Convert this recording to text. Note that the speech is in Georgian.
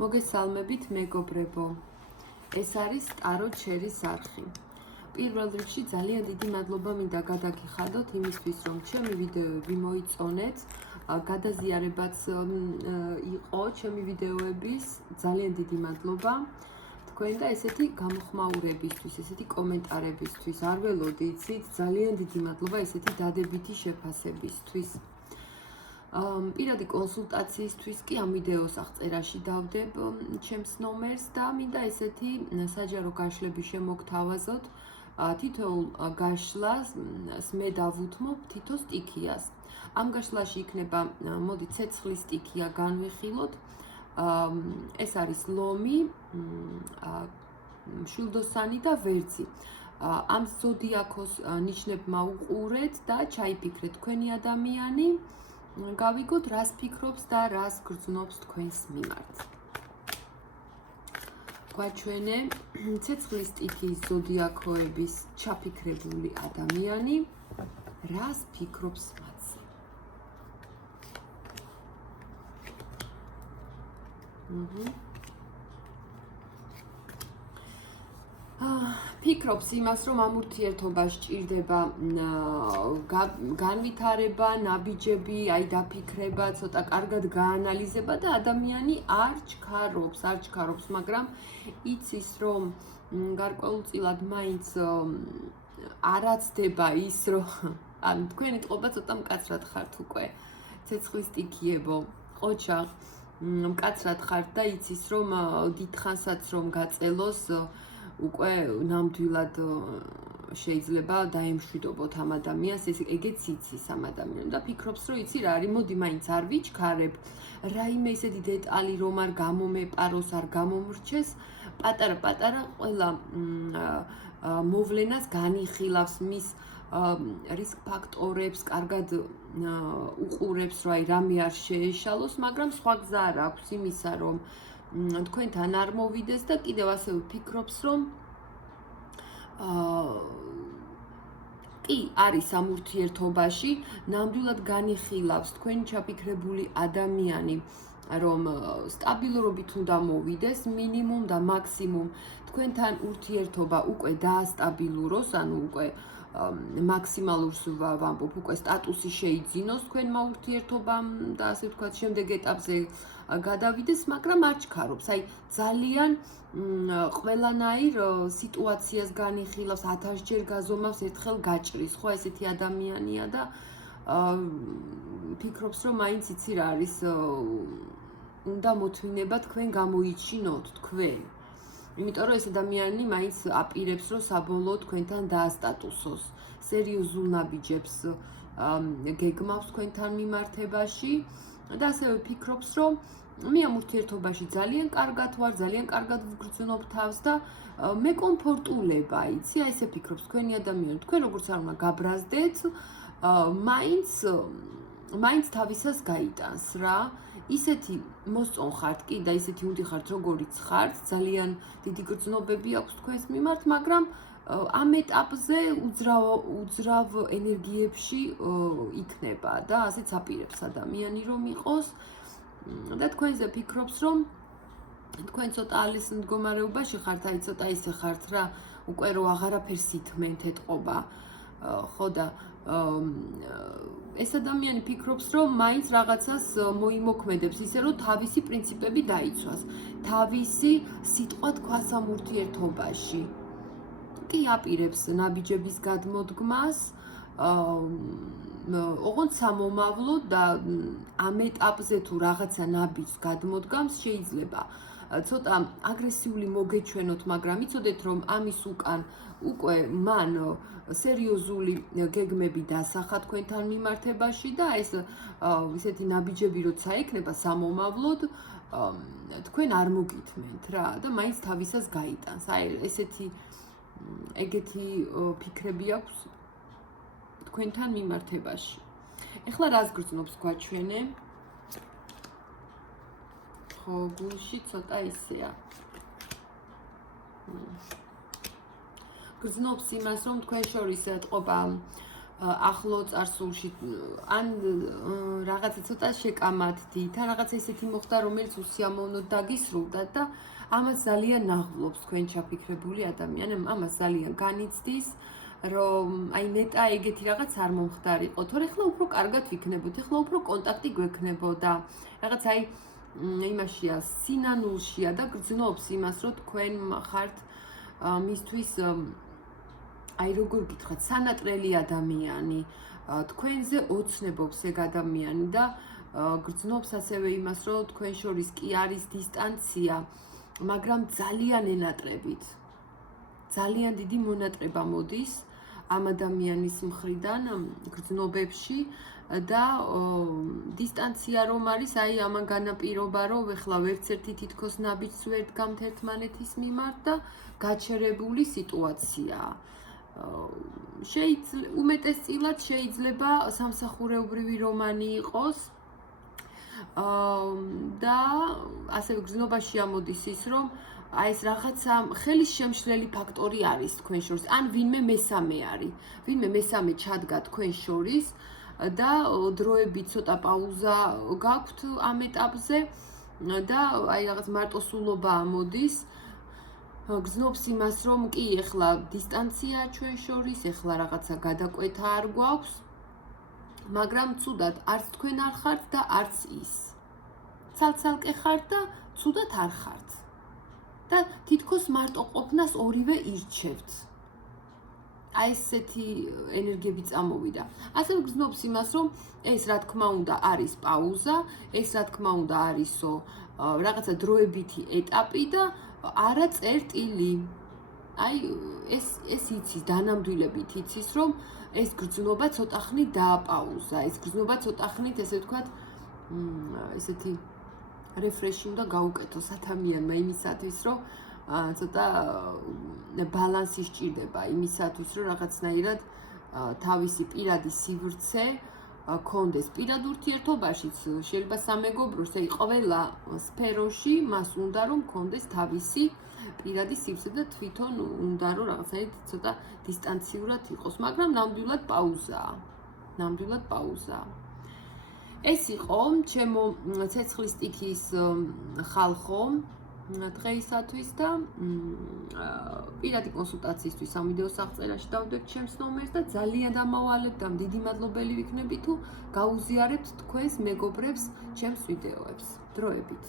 მოგესალმებით მეგობრებო. ეს არის ტარო ჩერის არხი. პირველ რიგში ძალიან დიდი მადლობა მინდა გადაგიხადოთ იმისთვის, რომ ჩემი ვიდეოები მოიწონეთ, გადაზიარებაც იყო ჩემი ვიდეოების. ძალიან დიდი მადლობა თქვენ და ესეთი გამოხმაურებისთვის, ესეთი კომენტარებისთვის. არ ველოდით, ძალიან დიდი მადლობა ესეთი დადებითი შეფასებისთვის. პირადი კონსულტაციისთვის კი ამ ვიდეოს აღწერაში დავდებ ჩემს ნომერს და მინდა ესეთი საჯარო გაშლები შემოგთავაზოთ თითოეულ გაშლას მე დავუთმობ თითო სტიქიას. ამ გაშლაში იქნება მოდი ცეცხლის სტიქია განვიხილოთ. ეს არის ლომი, მშვილდოსანი და ვერძი. ამ ზოდიაქოს ნიშნებმა უყურეთ და ჩაიფიქრეთ თქვენი ადამიანი. გავიგოთ რას ფიქრობს და რას გრძნობს თქვენს მიმართ. გვაჩვენე ცეცხლის სტიქიის ზოდიაქოების ჩაფიქრებული ადამიანი რას ფიქრობს მათზე. ფიქრობს იმას, რომ ამ ურთიერთობა სჭირდება განვითარება, ნაბიჯები, აი დაფიქრება, ცოტა კარგად გაანალიზება და ადამიანი არ ჩქარობს, მაგრამ იცის, რომ გარკვეულწილად მაინც არაცდება ის, რომ ან თქვენი ტყობა ცოტა მკაცრად ხართ უკვე. ცეცხლის სტიქიებო, ყოჩა მკაცრად ხართ და იცის, რომ დიდხანსაც რომ გაწელოს უკვე ნამდვილად შეიძლება დაემშვიდობოთ ამ ადამიანს, ეგეც იცის ამ ადამიანს და ფიქრობს, რომ იცი რა არის, მოდი მაინც არ ვიჩქარებ, რაიმე ესეთი დეტალი რომ არ გამომეპაროს, არ გამომრჩეს, პატარა-პატარა ყველა მოვლენას განიხილავს მის რისკ ფაქტორებს, კარგად უყურებს, რომ აი რამე არ შეეშალოს, მაგრამ სხვა გზა არ აქვს იმისა, რომ თქვენთან არ მოვიდეს და კიდევ ასევე ფიქრობს, რომ კი არის ამ ურთიერთობაში, ნამდვილად განიხილავს თქვენი ჩაფიქრებული ადამიანი, რომ სტაბილურობით უნდა მოვიდეს, მინიმუმ და მაქსიმუმ თქვენთან ურთიერთობა უკვე დაასტაბილუროს, ანუ უკვე მაქსიმალურს ვამბობ, უკვე სტატუსი შეიძინოს თქვენმა ურთიერთობამ და ასე ვთქვათ, შემდეგ ეტაპზე გადავიდეს, მაგრამ არ ჩქარობს. აი ძალიან ყველანაირ სიტუაციას განიხილავს, 1000-ჯერ გაზომავს, ერთხელ გაჭრის, ხო, ესეთი ადამიანია და ფიქრობს, რომ მაინც იცი რა არის, უნდა მოთმინება თქვენ გამოიჩინოთ თქვენ. იმიტომ რომ ეს ადამიანი მაინც აპირებს, რომ საბოლოოდ თქვენთან დაასტატუსოს. სერიოზულ ნაბიჯებს გეგმავს თქვენთან მიმართებაში და ასევე ფიქრობს, რომ მე ამ ურთიერთობაში ძალიან კარგად ვარ, ძალიან კარგად ვგრძნობ თავს და მე კომფორტულება, იცი, აი ესე ფიქრობს თქვენი ადამიანი. თქვენ როგორც არ უნდა გაბრაზდეთ, მაინც თავისას გაიტანს რა. ისეთი მოსწონ ხართ კი და ისეთი უნდი ხართ, როგორიც ხართ, ძალიან დიდი გრძნობები აქვს თქვენს მიმართ, მაგრამ ამ ეტაპზე უძრავ ენერგიებში იქნება და ასეც აპირებს ადამიანი რომ იყოს და თქვენზე ფიქრობს, რომ თქვენ ცოტა ალის მდგომარეობაში ხართ, აი ცოტა ისე ხართ რა, უკვე რომ აღარაფერს ითმენთ ეთყობა, ხო და ეს ადამიანი ფიქრობს, რომ მაინც რაღაცას მოიმოქმედებს, ისე რომ თავისი პრინციპები დაიცვას, თავისი სიტყვა თქვას ამ ურთიერთობაში. კი აპირებს ნაბიჯების გადმოდგმას, ოღონდ სამომავლო და ამ ეტაპზე თუ რაღაცა ნაბიჯს გადმოდგამს, შეიძლება ცოტა აგრესიული მოგეჩვენოთ, მაგრამ იცოდეთ, რომ ამის უკან უკვე მან სერიოზული გეგმები დასახა თქვენთან მიმართებაში და ეს ისეთი ნაბიჯები როცა ექნება სამომავლოდ, თქვენ არ მოგითმენთ რა და მაინც თავისას გაიტანს. აი ეგეთი ფიქრები აქვს თქვენთან მიმართებაში. ეხლა რას გრძნობს გვაჩვენე? ხო, გულში ცოტა ისეა. გრძნობს იმას, რომ თქვენ შორის ეთყობა ახლო წარსულში ან რაღაცა ცოტა შეკამათ დით, ან რაღაცა ისეთი მოხდა, რომელიც უსიამოვნოდ დაგისრულდათ და ამას ძალიან ნაღვლობს თქვენ ჩაფიქრებული ადამიანი, ამას ძალიან განიცდის, რომ აი ნეტა ეგეთი რაღაც არ მომხდარიყო, თორე ახლა უფრო კარგად ვიქნებოთ, ახლა უფრო კონტაქტი გვექნებოდა. რაღაც აი იმაშია, სინანულშია და გრძნობს იმას, რომ თქვენ ხართ მისთვის აი როგორ გითხრათ, სანატრელი ადამიანი, თქვენზე ოცნებობს ეგ ადამიანი და გრძნობს ასევე იმას, რომ თქვენ შორის კი არის დისტანცია, მაგრამ ძალიან ენატრებით. ძალიან დიდი მონატრება მოდის ამ ადამიანის მხრიდან გრძნობებში და დისტანცია რომ არის, აი ამან განაპირობა, რომ ეხლა ვერც ერთი თითქოს ნაბიჯს ვერ დგამთ ერთმანეთის მიმართ და გაჩერებული სიტუაციაა. უმეტესწილად შეიძლება სამსახურეობრივი რომანი იყოს და ასევე გრძნობაში ამოდის ის, რომ აი ეს რაღაცა ხელის შემშლელი ფაქტორი არის თქვენ შორის, ან ვინმე მესამე არის, ვინმე მესამე ჩადგა თქვენ შორის და დროებით ცოტა პაუზა გაქვთ ამ ეტაპზე და აი რაღაც მარტოსულობა ამოდის. გრძნობს იმას, რომ კი ეხლა დისტანცია ჩვენ შორის, ეხლა რაღაცა გადაკვეთა არ გვაქვს, მაგრამ ცუდად არც თქვენ არ ხართ და არც ის. ცალ-ცალკე ხართ და ცუდად არ ხართ. და თითქოს მარტო ყოფნას ორივე ირჩევთ. აი ესეთი ენერგიები წამოვიდა. ასევე გრძნობს იმას, რომ ეს რა თქმა უნდა არის პაუზა, ეს რა თქმა უნდა არისო რაღაცა დროებითი ეტაპი და არა წერტილი. აი ეს იცის, დანამდვილებით იცის, რომ ეს გრძნობა ცოტა ხნით დააპაუზა, ეს გრძნობა ცოტა ხნით, ესე ვთქვათ, ესეთი რეფრეში უნდა გაუკეთოს ადამიანმა იმისათვის, რომ ცოტა ბალანსი სჭირდება იმისათვის, რომ რაღაცნაირად თავისი პირადი სივრცე კონდეს პირად ურთიერთობაშიც, შეიძლება სამეგობროს, აი ყველა სფეროში მას უნდა რომ კონდეს თავისი პირადი სივრცე და თვითონ უნდა რომ რაღაცნაირად ცოტა დისტანციურად იყოს, მაგრამ ნამდვილად პაუზაა. ნამდვილად პაუზაა. ეს იყო ჩემო ცეცხლის სტიქის ხალხო დღეისათვის და პირადი კონსულტაციისთვის ამ ვიდეოს აღწერაში დავდებთ ჩემს ნომერს და ძალიან დამავალებთ და დიდი მადლობელი ვიქნები თუ გაუზიარებთ თქვენს მეგობრებს ჩემს ვიდეოებს. დროებით.